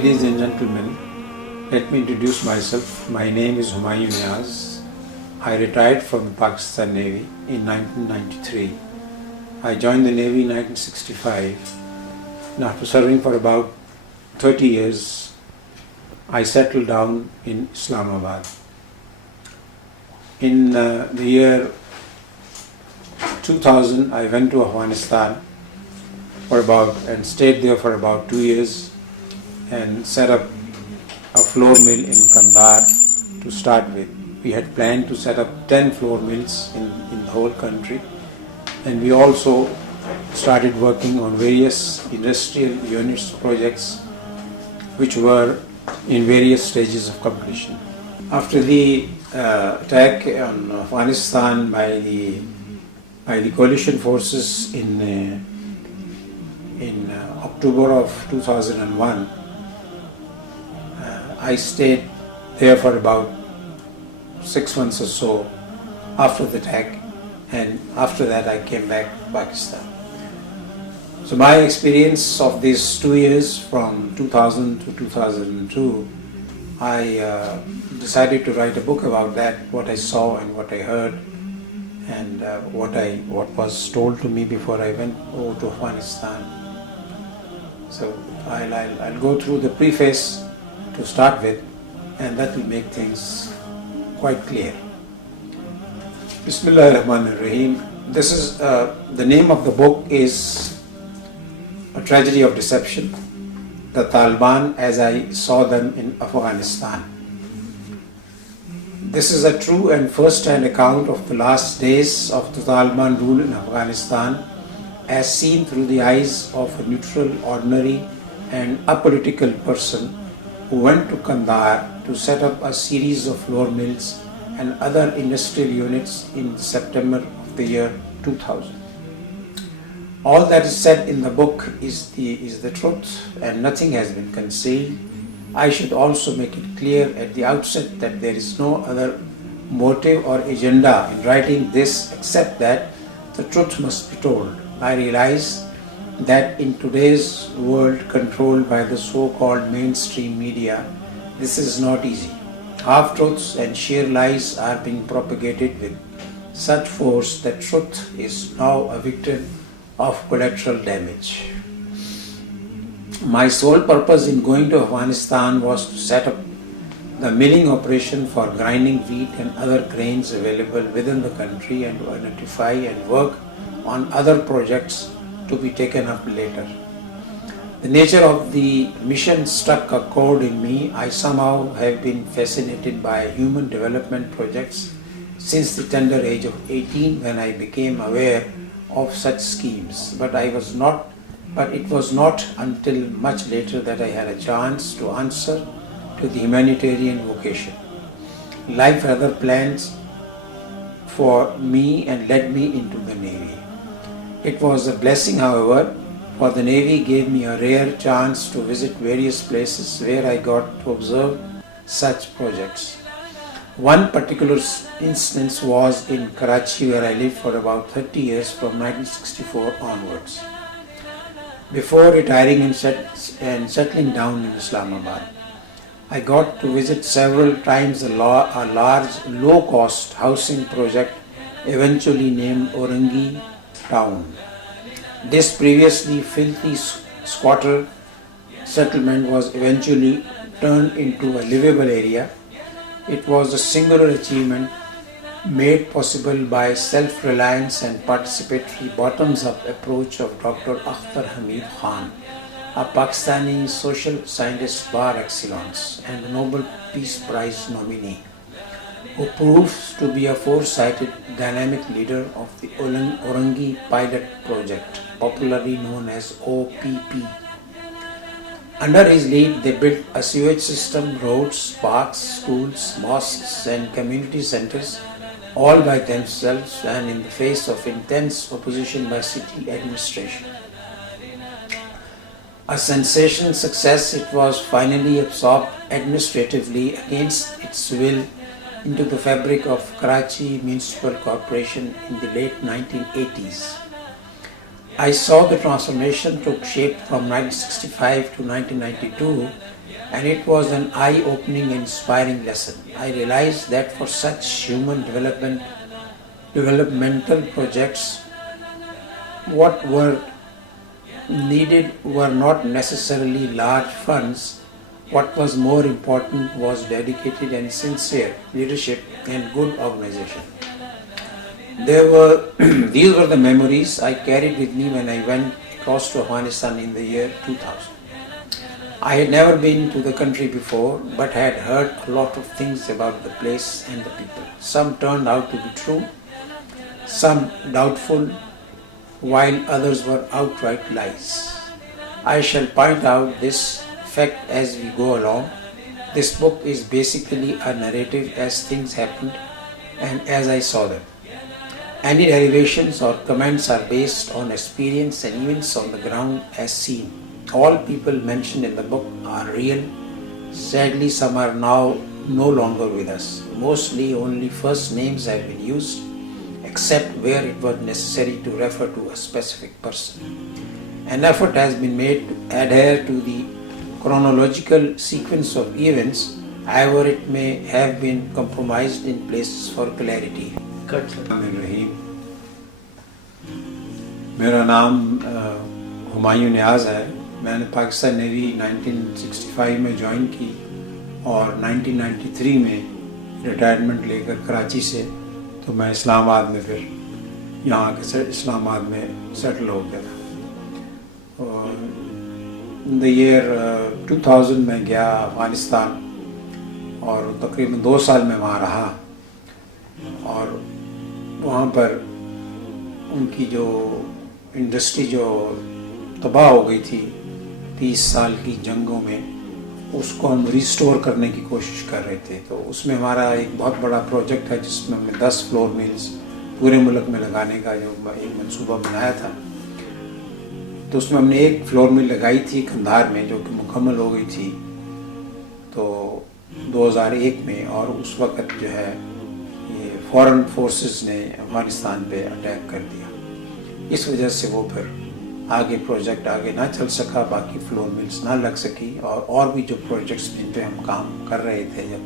Ladies and gentlemen, let me introduce myself. My name is Humayun Niaz. I retired from the Pakistan Navy in 1993. I joined the Navy in 1965. And after serving for about 30 years, I settled down in Islamabad. In the year 2000, I went to Afghanistan and stayed there for about 2 years and set up a flour mill in Kandahar to start with. We had planned to set up 10 flour mills in the whole country, and we also started working on various industrial units projects which were in various stages of completion. After the attack on Afghanistan by the coalition forces in October of 2001, I stayed there for about 6 months or so after the attack, and after that I came back to Pakistan. So my experience of these 2 years from 2000 to 2002, I decided to write a book about that, what I saw and what I heard, and what was told to me before I went over to Afghanistan. So I'll go through the preface to start with, and that will make things quite clear. Bismillahirrahmanirrahim. This is the name of the book is A Tragedy of Deception: The Taliban as I Saw Them in Afghanistan. This is a true and first-hand account of the last days of the Taliban rule in Afghanistan as seen through the eyes of a neutral, ordinary and apolitical person who went to Kandahar to set up a series of flour mills and other industrial units in September of the year 2000. All that is said in the book is the truth, and nothing has been concealed. I should also make it clear at the outset that there is no other motive or agenda in writing this except that the truth must be told. I realize that in today's world controlled by the so-called mainstream media, this is not easy. Half-truths and sheer lies are being propagated with such force that truth is now a victim of collateral damage. My sole purpose in going to Afghanistan was to set up the milling operation for grinding wheat and other grains available within the country, and to identify and work on other projects to be taken up later. The nature of the mission struck a chord in me. I somehow have been fascinated by human development projects since the tender age of 18, when I became aware of such schemes. But it was not until much later that I had a chance to answer to the humanitarian vocation. Life had other plans for me and led me into the Navy. It was a blessing, however, for the Navy gave me a rare chance to visit various places where I got to observe such projects. One particular instance was in Karachi, where I lived for about 30 years from 1964 onwards, before retiring and settling down in Islamabad. I got to visit several times a large low-cost housing project eventually named Orangi Town. This previously filthy squatter settlement was eventually turned into a livable area. It was a singular achievement made possible by self-reliance and participatory bottoms-up approach of Dr. Akhtar Hamid Khan, a Pakistani social scientist par excellence and a Nobel Peace Prize nominee, who proves to be a foresighted, dynamic leader of the Orangi Pilot Project, popularly known as OPP. Under his lead, they built a sewage system, roads, parks, schools, mosques and community centers, all by themselves and in the face of intense opposition by city administration. A sensational success, it was finally absorbed administratively against its will into the fabric of Karachi Municipal Corporation in the late 1980s. I saw the transformation took shape from 1965 to 1992 and it was an eye-opening, inspiring lesson. I realized that for such developmental projects, what were needed were not necessarily large funds. What was more important was dedicated and sincere leadership and good organization. These were the memories I carried with me when I went across to Afghanistan in the year 2000. I had never been to the country before, but had heard a lot of things about the place and the people. Some turned out to be true, some doubtful, while others were outright lies. I shall point out this fact as we go along. This book is basically a narrative as things happened and as I saw them. Any derivations or comments are based on experience and events on the ground as seen. All people mentioned in the book are real. Sadly, some are now no longer with us. Mostly only first names have been used, except where it was necessary to refer to a specific person. An effort has been made to adhere to the chronological sequence of events, however it may have been compromised in places for clarity. मेरा नाम हुमायूं नियाज़ है। मैंने Pakistan navy 1965 में join की और 1993 में retirement लेकर कराची से तो मैं इस्लामाबाद में फिर यहाँ के इस्लामाबाद में सेटल हो गया था। और इन द ईयर 2000 में गया अफ़गानिस्तान और तकरीबन 2 साल में वहाँ रहा और वहाँ पर उनकी जो इंडस्ट्री जो तबाह हो गई थी 30 साल की जंगों में, उसको हम रिस्टोर करने की कोशिश कर रहे थे। तो उसमें हमारा एक बहुत बड़ा प्रोजेक्ट है जिसमें हमने 10 फ्लोर मिल्स पूरे मुल्क में लगाने का जो एक मंसूबा बनाया था। तो उसमें हमने एक फ्लोर मिल लगाई थी कंधार में जो कि मुकम्मल हो गई थी तो 2001 में, और उस वक़्त जो है ये फॉरेन फोर्सेस ने अफ़गानिस्तान पे अटैक कर दिया। इस वजह से वो फिर आगे प्रोजेक्ट आगे ना चल सका, बाकी फ्लोर मिल्स ना लग सकी और भी जो प्रोजेक्ट्स जिन पे हम काम कर रहे थे या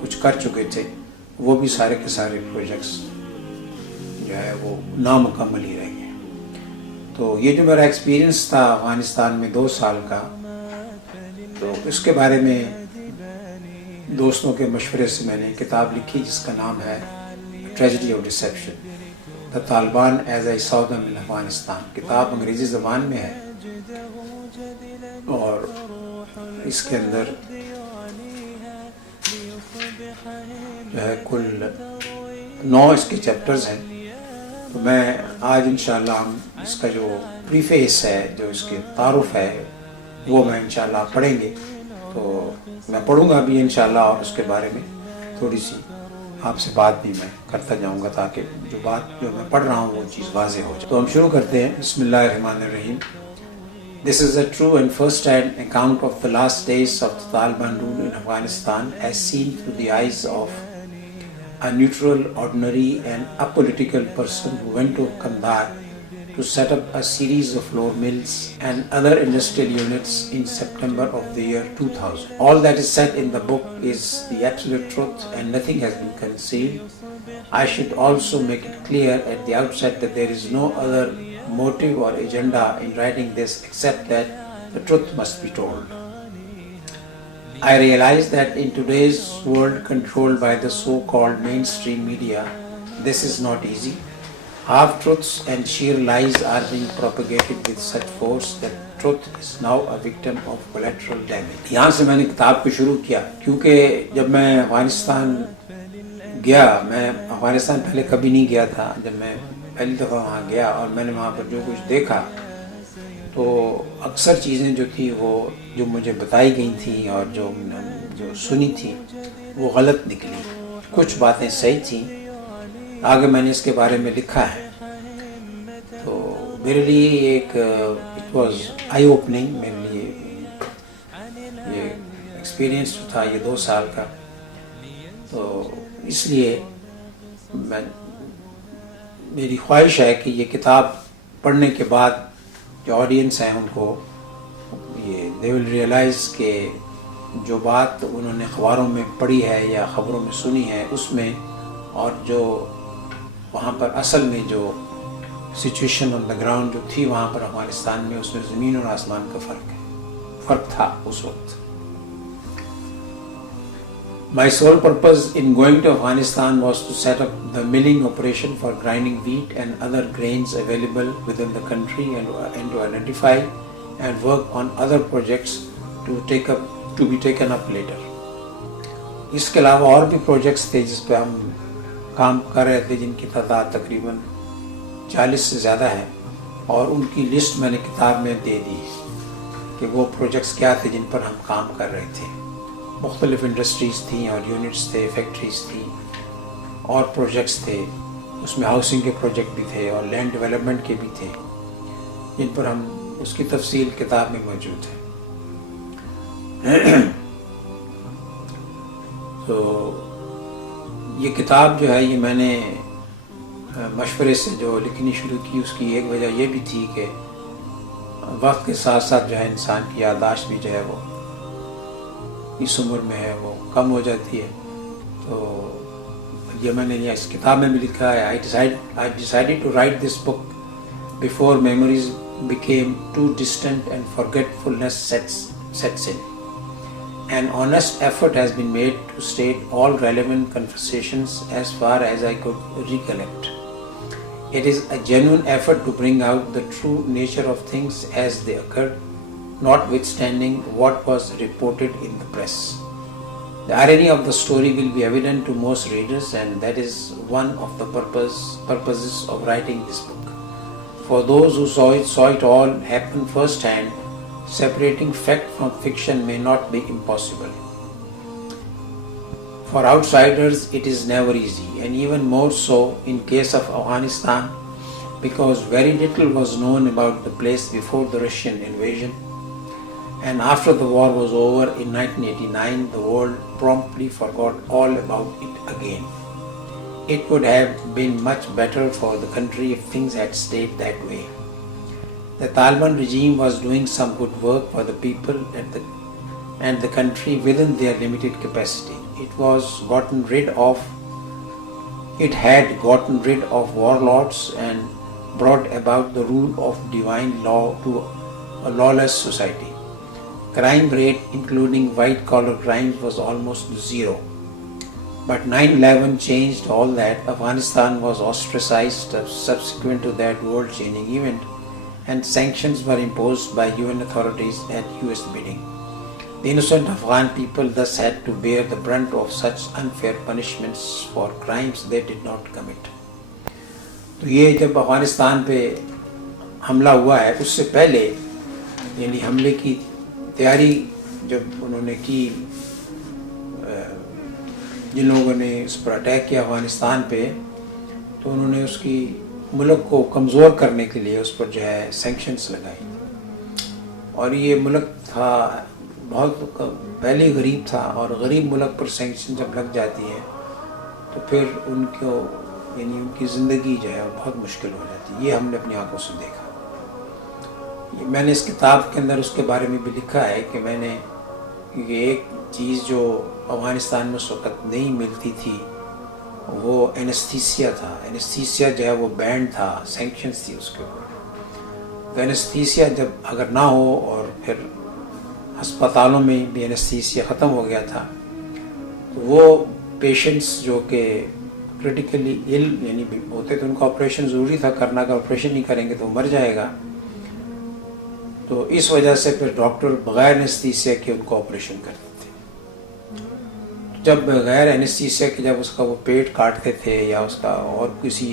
कुछ कर चुके थे वो भी सारे के सारे प्रोजेक्ट्स जो है वो नामुकम्मल ही रह गए। तो ये जो मेरा एक्सपीरियंस था अफ़गानिस्तान में 2 साल का, तो इसके बारे में दोस्तों के मशवरे से मैंने किताब लिखी जिसका नाम है tragedy of deception, the Taliban as I saw them in Afghanistan. किताब अंग्रेज़ी ज़बान में है और इसके अंदर जो है कुल 9 इसके चैप्टर्स हैं। तो मैं आज इंशाअल्लाह हम इसका जो प्रीफेस है, जो इसके तारुफ है, वो मैं इंशाअल्लाह पढ़ेंगे। तो मैं पढ़ूंगा भी इंशाअल्लाह और उसके बारे में थोड़ी सी आपसे बात भी मैं करता जाऊंगा ताकि जो मैं पढ़ रहा हूँ वो चीज़ वाज़ेह हो जाए। तो हम शुरू करते हैं। बिस्मिल्लाहिर्रहमानिर्रहीम। This is a true and first-hand account of the last days of the Taliban rule in Afghanistan as seen through the eyes of a neutral, ordinary and apolitical person who went to Kandahar to set up a series of flour mills and other industrial units in September of the year 2000. All that is said in the book is the absolute truth and nothing has been concealed. I should also make it clear at the outset that there is no other motive or agenda in writing this except that the truth must be told. I realize that in today's world controlled by the so-called mainstream media, this is not easy. Half-truths and sheer lies are being propagated with such force that truth is now a victim of collateral damage. यहाँ से मैंने किताब को शुरू किया क्योंकि जब मैं अफ़गानिस्तान गया, मैं अफ़गानिस्तान पहले कभी नहीं गया था। जब मैं पहली दफ़ा वहाँ गया और मैंने वहाँ पर जो कुछ देखा तो अक्सर चीज़ें जो थी वो जो मुझे बताई गई थी और जो सुनी थी वो गलत निकली। कुछ बातें सही थी, आगे मैंने इसके बारे में लिखा है। तो मेरे लिए एक इट वाज आई ओपनिंग, मेरे लिए ये एक्सपीरियंस था ये 2 साल का। तो इसलिए मेरी ख्वाहिश है कि ये किताब पढ़ने के बाद जो ऑडियंस हैं उनको ये दे विल रियलाइज़ के जो बात उन्होंने अखबारों में पढ़ी है या ख़बरों में सुनी है उसमें और जो वहाँ पर असल में जो सिचुएशन ऑन द ग्राउंड जो थी वहाँ पर अफ़गानिस्तान में, उसमें ज़मीन और आसमान का फ़र्क था उस वक्त। My sole purpose in going to Afghanistan was to set up the milling operation for grinding wheat and other grains available within the country and to identify and work on other projects to be taken up later. इसके अलावा और भी projects थे जिस पे हम काम कर रहे थे, जिनकी तादाद तकरीबन 40 से ज़्यादा है, और उनकी लिस्ट मैंने किताब में दे दी कि वो प्रोजेक्ट्स क्या थे जिन पर हम काम कर रहे थे। मुख्तलिफ इंडस्ट्रीज़ थी और यूनिट्स थे, फैक्ट्रीज़ थी और प्रोजेक्ट्स थे, उसमें हाउसिंग के प्रोजेक्ट भी थे और लैंड डेवलपमेंट के भी थे, जिन पर हम उसकी तफसील किताब में मौजूद है। तो ये किताब जो है ये मैंने मशवरे से जो लिखनी शुरू की, उसकी एक वजह ये भी थी कि वक्त के साथ साथ जो है इंसान की याददाश्त भी जो है वो इस उम्र में है वो कम हो जाती है। तो ये मैंने यहाँ इस किताब में भी लिखा है, I decided to write this book before memories became too distant and forgetfulness sets in. An honest effort has been made to state all relevant conversations as far as I could recollect. It is a genuine effort to bring out the true nature of things as they occurred, notwithstanding what was reported in the press. The irony of the story will be evident to most readers, and that is one of the purposes of writing this book. For those who saw it all happen firsthand, separating fact from fiction may not be impossible. For outsiders, it is never easy, and even more so in case of Afghanistan, because very little was known about the place before the Russian invasion. And after the war was over in 1989, the world promptly forgot all about it again. It would have been much better for the country if things had stayed that way. The Taliban regime was doing some good work for the people and the country within their limited capacity. It had gotten rid of warlords and brought about the rule of divine law to a lawless society. Crime rate, including white-collar crimes, was almost zero. But 9/11 changed all that. Afghanistan was ostracized subsequent to that world-changing event, and sanctions were imposed by UN authorities at US bidding. The innocent Afghan people thus had to bear the brunt of such unfair punishments for crimes they did not commit. तो ये जब अफगानिस्तान पे हमला हुआ है, उससे पहले यानी हमले की तैयारी जब उन्होंने की, जिन लोगों ने उस पर अटैक किया अफगानिस्तान पे, तो उन्होंने उसकी मुल्क को कमज़ोर करने के लिए उस पर जो है सैंक्शंस लगाई। और ये मुल्क था बहुत पहले गरीब था, और गरीब मुल्क पर सैंक्शन जब लग जाती है तो फिर उनको यानी उनकी ज़िंदगी जो है बहुत मुश्किल हो जाती है। ये हमने अपनी आंखों से देखा। मैंने इस किताब के अंदर उसके बारे में भी लिखा है कि मैंने ये एक चीज़ जो अफ़गानिस्तान में उस वक़्त नहीं मिलती थी वो एनेस्थीसिया था। एनेस्थीसिया जो है वो बैंड था, सैंक्शंस थी उसके ऊपर। तो एनेस्थीसिया जब अगर ना हो और फिर अस्पतालों में भी एनेस्थीसिया ख़त्म हो गया था, तो वो पेशेंट्स जो कि क्रिटिकली इल यानी होते थे, उनका ऑपरेशन ज़रूरी था करना, का ऑपरेशन नहीं करेंगे तो मर जाएगा। तो इस वजह से फिर डॉक्टर बग़ैर एनेस्थीसिया के उनको ऑपरेशन करते थे। जब बग़ैर एनेस्थीसिया के जब उसका वो पेट काटते थे या उसका और किसी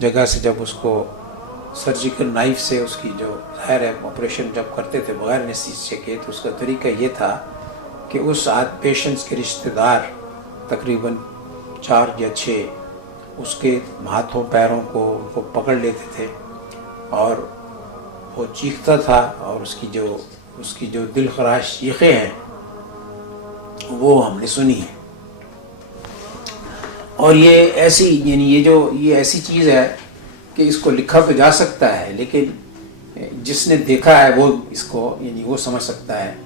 जगह से जब उसको सर्जिकल नाइफ से उसकी जो ज़ाहिर है ऑपरेशन जब करते थे बग़ैर एनेस्थीसिया के, तो उसका तरीका ये था कि उस पेशेंट्स के रिश्तेदार तकरीबन 4 या 6 उसके हाथों पैरों को उनको पकड़ लेते थे और वो चीखता था, और उसकी जो दिल खराश चीखें हैं वो हमने सुनी है। और ये ऐसी यानी ये ऐसी चीज़ है कि इसको लिखा तो जा सकता है, लेकिन जिसने देखा है वो इसको यानी वो समझ सकता है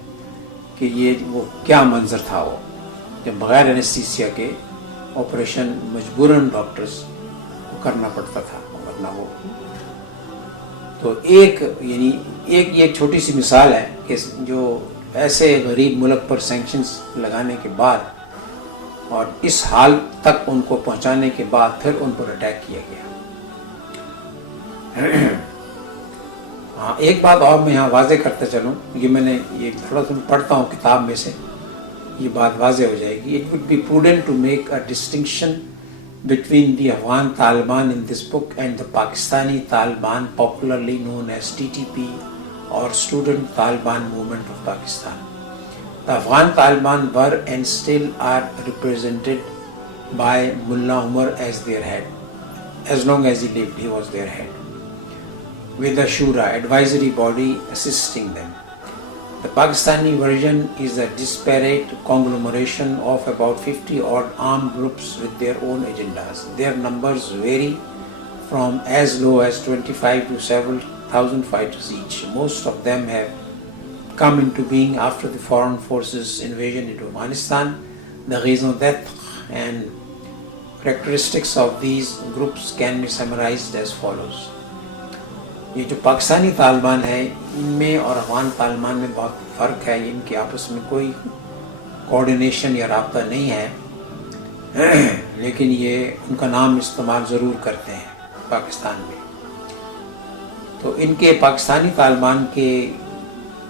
कि ये वो क्या मंजर था वो जब बगैर एनेस्थीसिया के ऑपरेशन मजबूरन डॉक्टर्स को करना पड़ता था, वरना वो तो एक छोटी सी मिसाल है कि जो ऐसे गरीब मुल्क पर सैंक्शंस लगाने के बाद और इस हाल तक उनको पहुंचाने के बाद फिर उन पर अटैक किया गया। हाँ, एक बात और मैं यहाँ वाजे करते चलूँ, ये मैंने ये थोड़ा सा पढ़ता हूँ किताब में से, ये बात वाजे हो जाएगी। It would be prudent to make a distinction between the Afghan Taliban in this book and the Pakistani Taliban, popularly known as TTP or Student Taliban Movement of Pakistan. The Afghan Taliban were and still are represented by Mullah Umar as their head. As long as he lived, he was their head, with a Shura advisory body assisting them. The Pakistani version is a disparate conglomeration of about 50 odd armed groups with their own agendas. Their numbers vary from as low as 25 to several thousand fighters each. Most of them have come into being after the foreign forces invasion into Afghanistan. The raison d'être and characteristics of these groups can be summarized as follows. ये जो पाकिस्तानी तालिबान है, इनमें और अफगान तालिबान में बहुत फ़र्क है। इनके आपस में कोई कोऑर्डिनेशन या राब्ता नहीं है, लेकिन ये उनका नाम इस्तेमाल ज़रूर करते हैं पाकिस्तान में। तो इनके पाकिस्तानी तालिबान के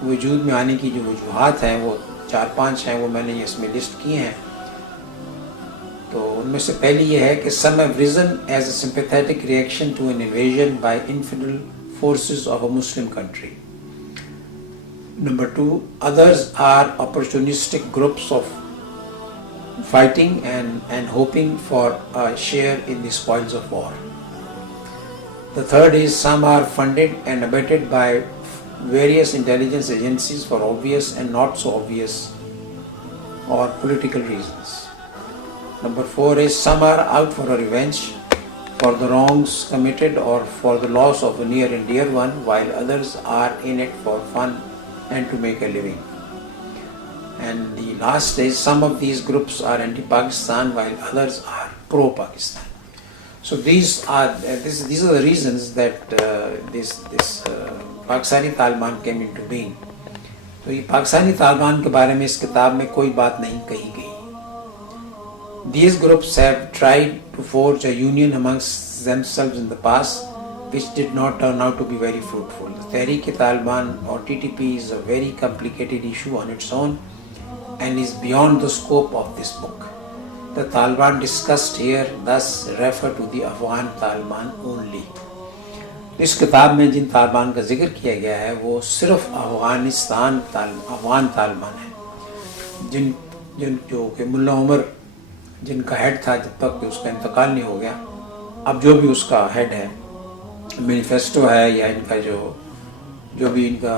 वजूद में आने की जो वजूहात हैं वो 4-5 हैं, वो मैंने इसमें लिस्ट किए हैं। तो उनमें से पहली ये है कि some have risen as a sympathetic reaction to an invasion by infidel forces of a Muslim country. Number 2, others are opportunistic groups of fighting and hoping for a share in the spoils of war. The third is some are funded and abetted by various intelligence agencies for obvious and not so obvious or political reasons. Number 4 is some are out for a revenge for the wrongs committed or for the loss of a near and dear one, while others are in it for fun and to make a living. And the last is some of these groups are anti-Pakistan while others are pro-Pakistan. So these are the reasons that this Pakistani Taliban came into being. तो ये पाकिस्तानी तालिबान के बारे में इस किताब में कोई बात नहीं कही गई। These groups have tried to forge a union amongst themselves in the past, which did not turn out to be very fruitful. The Tehreek-e-Taliban or TTP is a very complicated issue on its own and is beyond the scope of this book. The Taliban discussed here thus refer to the Afghan Taliban only. इस किताब में जिन तालिबान का जिक्र किया गया है वो सिर्फ अफगान तालिबान है, जिन जो कि मुल्ला उमर जिनका हेड था जब तक कि उसका इंतकाल नहीं हो गया। अब जो भी उसका हेड है, मैनिफेस्टो है या इनका जो भी इनका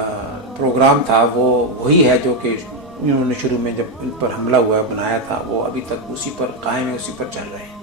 प्रोग्राम था वो वही है जो कि इन्होंने शुरू में जब इन पर हमला हुआ बनाया था, वो अभी तक उसी पर कायम है, उसी पर चल रहे हैं।